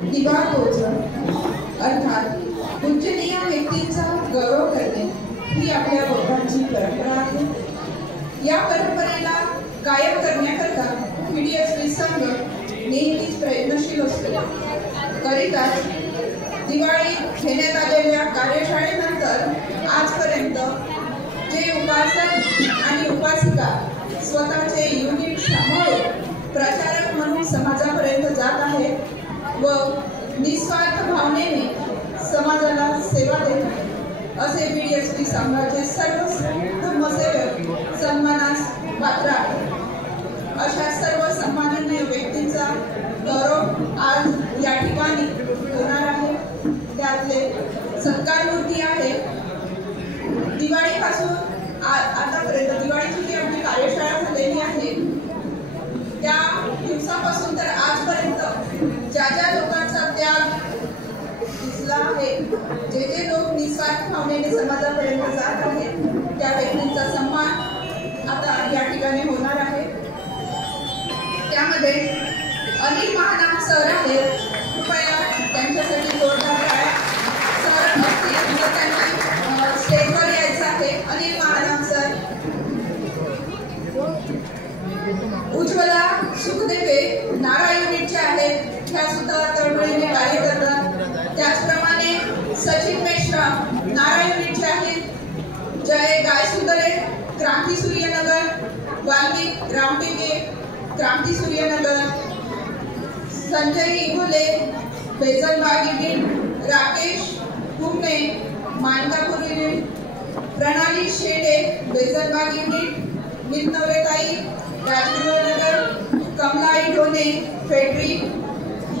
दिवाळखोर अर्थात पूजनीय व्यक्तींचा गौरव करणे ही आपल्या बौद्धांची परंपरा आहे। या परंपरेला कायम करण्याकरता PDSP संघ नेहमीच प्रयत्नशील असतो। करिताच दिवाळीत घेण्यात आलेल्या कार्यशाळेनंतर आजपर्यंत जे उपासक आणि उपासिका स्वतःचे युनिट सांभाळून प्रचारक म्हणून समाजापर्यंत जात आहेत व निस्वार्थ भावनेने समाजाला सेवा देत आहेत असे PDSP संघाचे सर्व धर्मसेवक सन्मानास पात्र आहेत। अशा सर्व सन्माननीय व्यक्तींचा गौरव आज या ठिकाणी होणार आहे। त्यातले सत्कारमूर्ती आहे दिवाळीपासून आतापर्यंत दिवाळीची जी आमची कार्यशाळा झालेली आहे त्या दिवसापासून तर आजपर्यंत ज्या ज्या लोकांचा त्याग दिसला आहे, जे जे लोक निस्वार्थ भावनेने समाजापर्यंत जात आहेत त्या व्यक्तींचा सन्मान आता या ठिकाणी होणार आहे। त्यामध्ये अनिल महानाम सर आहेत, कृपया त्यांच्यासाठी जोरदार टाळ्या। सर असतील तर त्यांनी स्टेजवर यायचं आहे। अनिल महानाम सर। उज्ज्वला सुखदेवे नारा युनिटचे आहेत, ह्या सुद्धा तळमळीने कार्य करतात। त्याचप्रमाणे सचिन मेश्राम नारा युनिटचे आहेत। जय गायसुंदरे क्रांती सूर्यनगर, वाल्मिक रामटेके क्रांती सूर्यनगर, संजय इंगोले बेजनबाग युनिट, राकेश कुमने मानकापूर युनिट, प्रणाली शेडे बेजनबाग युनिट, मितनवरेताई राजगुरुनगर, कमलाई ढोने फेडरी,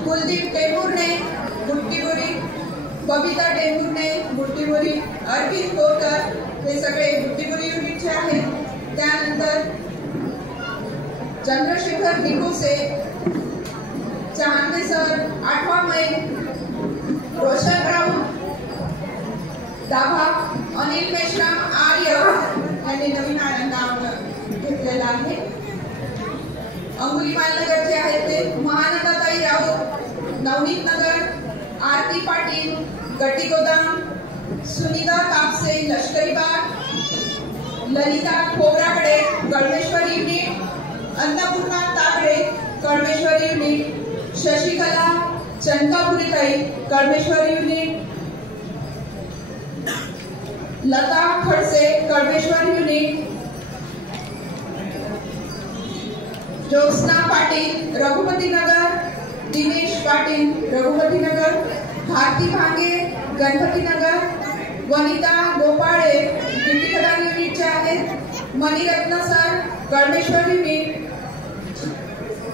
कुलदीप टेंभुर्णे बुट्टीबोरी, बबिता टेंभुर्णे बुट्टीबोरी, अरविंद कोरकर हे सगळे बुट्टीबोरी युनिटचे आहेत। त्यानंतर चंद्रशेखर निकोसे, चांदे सर 8वा मैल, रोशनराव दाभा, अनिल मेश्राम आर्य यांनी नवीन नाव घेतलेलं आहे। अंगुलीमाल नगरचे आहेत ते महानंदाताई राऊत, नवनीत नगर, आरती पाटील गड्डी गोदाम, सुनीता कापसे लष्करी बाग, ललिता खोबराकडे कळमेश्वर युनिट, अन्नपूर्णा तागडे कळमेश्वर युनिट, शशिकला चंकापुरीताई कळमेश्वर युनिट, लता खडसे कळमेश्वर युनिट, ज्योत्स्ना पाटील रघुपती नगर, दिनेश पाटील रघुपती नगर, भारती भांगे गणपती नगर, वनिता गोपाळे गिट्टीखदान युनिटचे आहेत, Maniratna sir Kalmeshwar unit,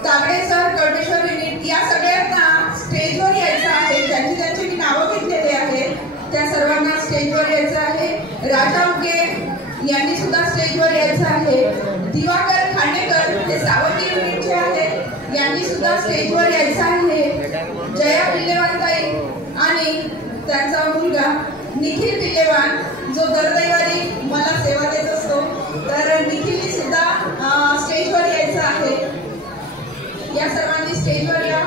Tagde sir Kalmeshwar unit. या सगळ्यांना स्टेजवर यायचं आहे। ज्यांची ज्यांची मी नावं घेतलेली आहेत त्या सर्वांना स्टेजवर यायचं आहे। राजा उगे यांनी सुद्धा स्टेजवर यायचं आहे। दिवाकर खांडेकर हे सावंगी युनिटचे आहेत, यांनी सुद्धा स्टेजवर यायचं आहे। जया पिल्लेवानताई आणि त्यांचा मुलगा निखिल पिल्लेवान जो दररविवारी मला सेवा देत असतो, तर निखिलनी सुद्धा स्टेजवर यायचं आहे। या सर्वांनी स्टेजवर या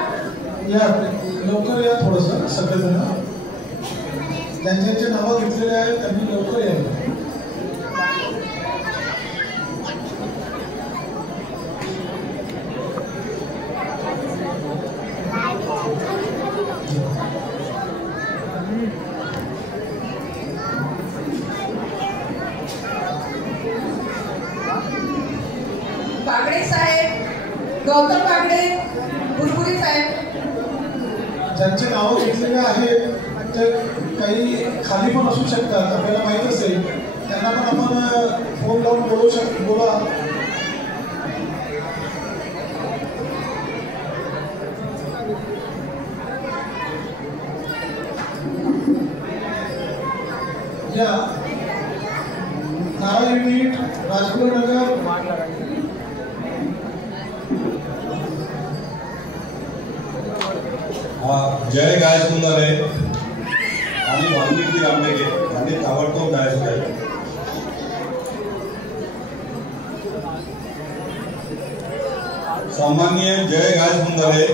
लवकर या, थोडंसं सगळेजण ज्यांचे नावं घेतलेले आहेत त्यांनी लवकर या। बागडे साहेब, गौतम बागडे, बुरबुरी साहेब, ज्यांचे नावं घेतलेले आहेत ते काही खाली पण असू शकतात, आपल्याला माहित असेल, त्यांना पण आपण फोन लावून बोला। या नारा युनिट राजगुरुनगर, जय गायसुंदरे आणि वाल्मिकी रामटेके यांनी ताबडतोब जायचं आहे। सामान्य जय गायसुंदरे